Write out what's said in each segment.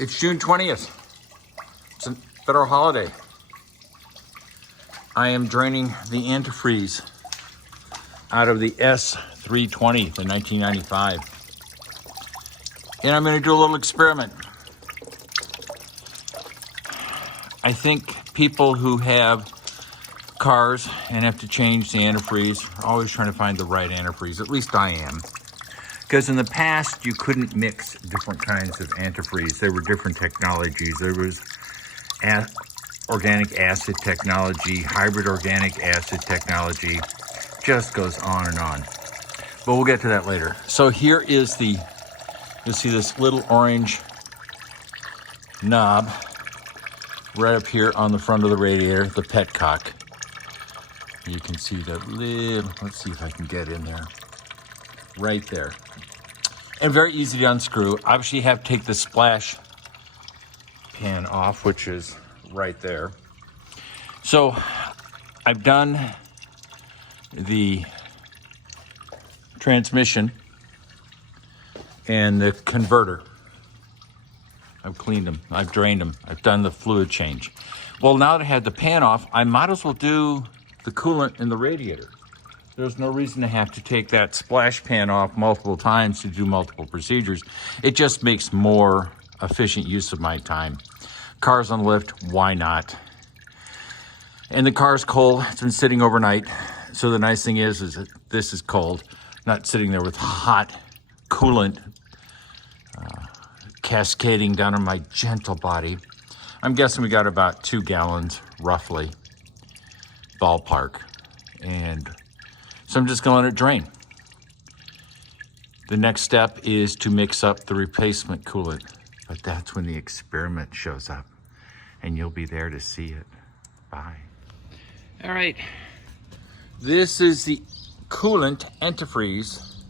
It's June 20th. It's a federal holiday. I am draining the antifreeze out of the S320, the 1995. And I'm gonna do a little experiment. I think people who have cars and have to change the antifreeze are always trying to find the right antifreeze. At least I am. Because in the past, you couldn't mix different kinds of antifreeze. There were different technologies. There was organic acid technology, hybrid organic acid technology, just goes on and on. But we'll get to that later. So here is you'll see this little orange knob right up here on the front of the radiator, the petcock. You can see that little, let's see if I can get in there. Right there. And very easy to unscrew. Obviously you have to take the splash pan off, which is right there. So I've done the transmission and the converter. I've cleaned them, I've drained them, I've done the fluid change. Well, now that I had the pan off, I might as well do the coolant in the radiator. There's no reason to have to take that splash pan off multiple times to do multiple procedures. It just makes more efficient use of my time. Car's on lift, why not? And the car's cold, it's been sitting overnight. So the nice thing is that this is cold, not sitting there with hot coolant cascading down on my gentle body. I'm guessing we got about 2 gallons, roughly, ballpark. And so I'm just gonna let it drain. The next step is to mix up the replacement coolant, but that's when the experiment shows up and you'll be there to see it. Bye. All right, this is the coolant antifreeze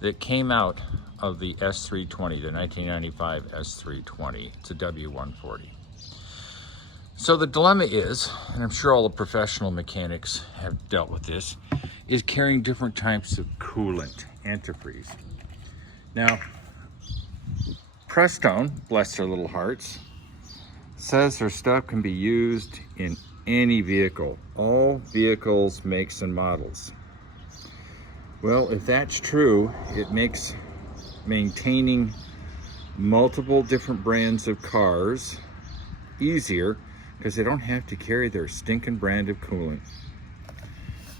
that came out of the S320, the 1995 S320. It's a W140. So the dilemma is, and I'm sure all the professional mechanics have dealt with this, is carrying different types of coolant, antifreeze. Now, Prestone, bless their little hearts, says their stuff can be used in any vehicle, all vehicles, makes, and models. Well, if that's true, it makes maintaining multiple different brands of cars easier, because they don't have to carry their stinking brand of coolant.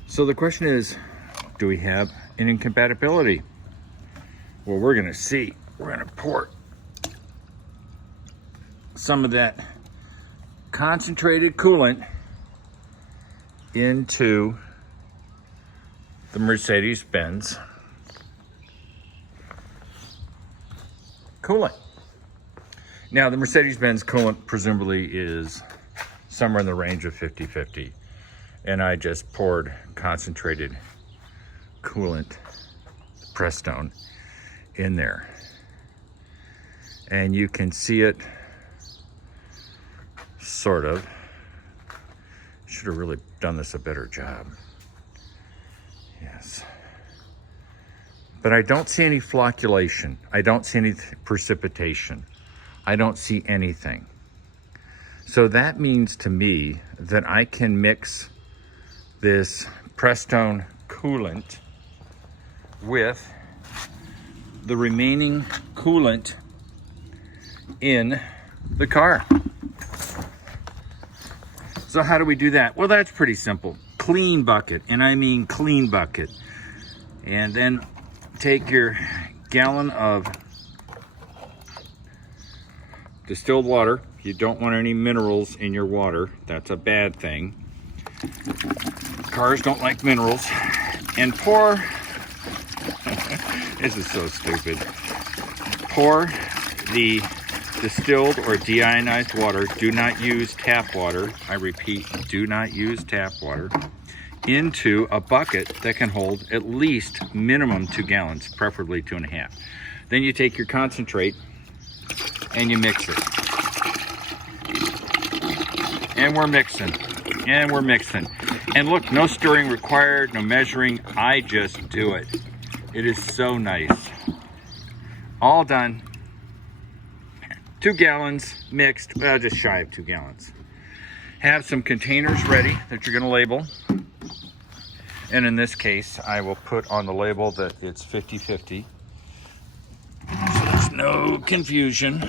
So the question is, do we have an incompatibility? Well, we're gonna see. We're gonna pour some of that concentrated coolant into the Mercedes-Benz coolant. Now, the Mercedes-Benz coolant presumably is somewhere in the range of 50-50. And I just poured concentrated coolant, Prestone, in there. And you can see it, sort of. Should have really done this a better job. Yes. But I don't see any flocculation. I don't see any precipitation. I don't see anything. So that means to me that I can mix this Prestone coolant with the remaining coolant in the car. So how do we do that? Well, that's pretty simple. Clean bucket, and I mean clean bucket. And then take your gallon of distilled water. You don't want any minerals in your water. That's a bad thing. Cars don't like minerals. And pour, this is so stupid. Pour the distilled or deionized water. Do not use tap water. I repeat, do not use tap water. Into a bucket that can hold at least minimum 2 gallons, preferably 2.5. Then you take your concentrate and you mix it. And we're mixing, and we're mixing. And look, no stirring required, no measuring. I just do it. It is so nice. All done. 2 gallons mixed, well, just shy of 2 gallons. Have some containers ready that you're gonna label. And in this case, I will put on the label that it's 50-50. So there's no confusion.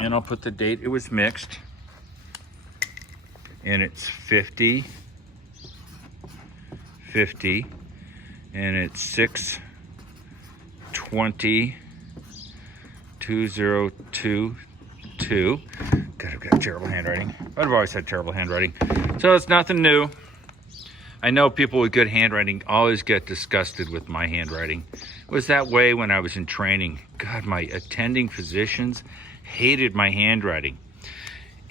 And I'll put the date it was mixed. And it's 50, 50, and it's 6/20, 2022. God, I've got terrible handwriting. But I've always had terrible handwriting. So it's nothing new. I know people with good handwriting always get disgusted with my handwriting. It was that way when I was in training. God, my attending physicians hated my handwriting.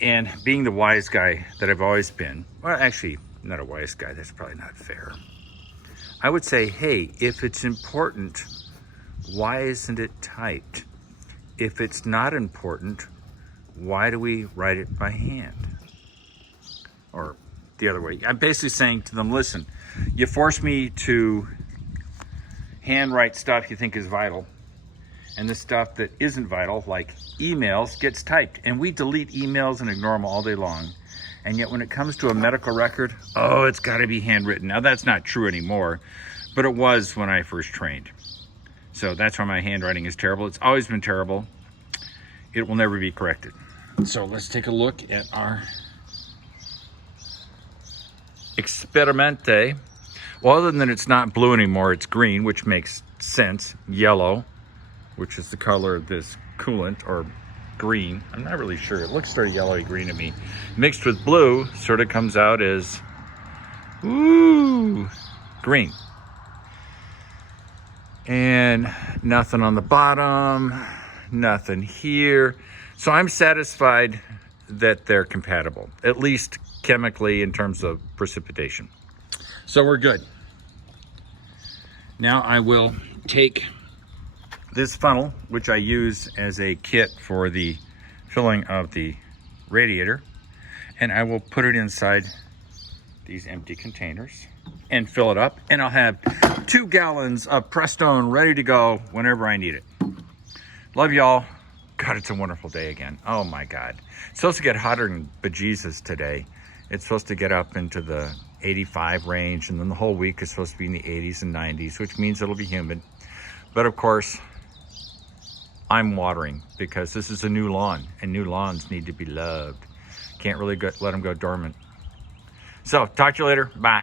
And being the wise guy that I've always been, well, actually, not a wise guy, that's probably not fair. I would say, hey, if it's important, why isn't it typed? If it's not important, why do we write it by hand? Or the other way. I'm basically saying to them, listen, you force me to handwrite stuff you think is vital, and the stuff that isn't vital, like emails, gets typed. And we delete emails and ignore them all day long. And yet when it comes to a medical record, oh, it's gotta be handwritten. Now that's not true anymore, but it was when I first trained. So that's why my handwriting is terrible. It's always been terrible. It will never be corrected. So let's take a look at our Experimente. Well, other than it's not blue anymore, it's green, which makes sense. Yellow, which is the color of this coolant, or green. I'm not really sure. It looks sort of yellowy green to me. Mixed with blue, sort of comes out as, ooh, green. And nothing on the bottom, nothing here. So I'm satisfied that they're compatible, at least chemically in terms of precipitation. So we're good. Now I will take this funnel, which I use as a kit for the filling of the radiator, and I will put it inside these empty containers and fill it up, and I'll have 2 gallons of Prestone ready to go whenever I need it. Love y'all. God, it's a wonderful day again. Oh my God. It's supposed to get hotter than bejesus today. It's supposed to get up into the 85 range, and then the whole week is supposed to be in the 80s and 90s, which means it'll be humid. But of course, I'm watering because this is a new lawn, and new lawns need to be loved. Can't really let them go dormant. So talk to you later. Bye.